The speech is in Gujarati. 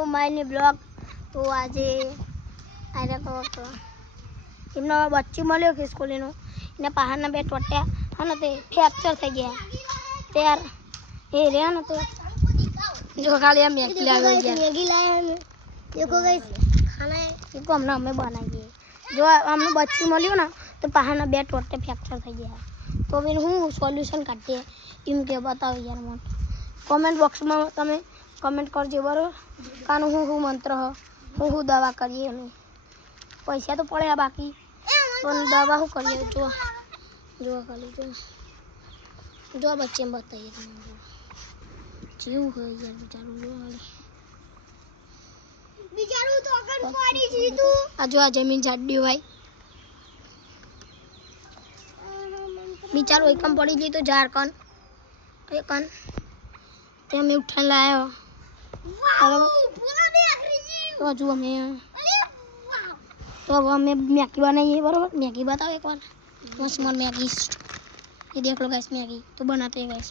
To my new blog. તો આજે આરે તો એમનો બચ્ચી મળ્યો ખિસકોલીનો એને પહાડના બે ટોટ્યા અને તે ફ્રેક્ચર થઈ ગયા ત્યાર એ રહ્યા ને તો જો ખાલી આ મેગી લાવ્યો છે મેગી લાવ્યા દેખો ગાઈસ ખાના એ તો અમે બનાવીએ જો અમને બચ્ચી મળ્યું ને તો પહાડના બે ટોટ્યા ફ્રેક્ચર થઈ ગયા તો હવે હું સોલ્યુશન કાઢીએ એમ કે બતાવો યાર મને કોમેન્ટ બોક્સમાં તમે કમેન્ટ કરજો બરાબર કાનું હું મંત્ર હું દવા કરીએ અમે પૈસા તો પડે બાકી પણ દવા શું કરીએ જો ખાલી જો બચ્ચે બતાવીએ તમને જેવું હોય યાર બિચારું તો અગર પડી જીતું આ જો આ જમીન જાડ્યું ભાઈ બિચારું એકમ પડી ગઈ તો ઝારખંડ એકન તે અમે ઉઠાઈ લાયો તો હજુ અમે मैगी बनाइए बराबर मैगी बताओ एक बार मस्त मैगी ये देख लो गाइस मैगी तो बनाते हैं गाइस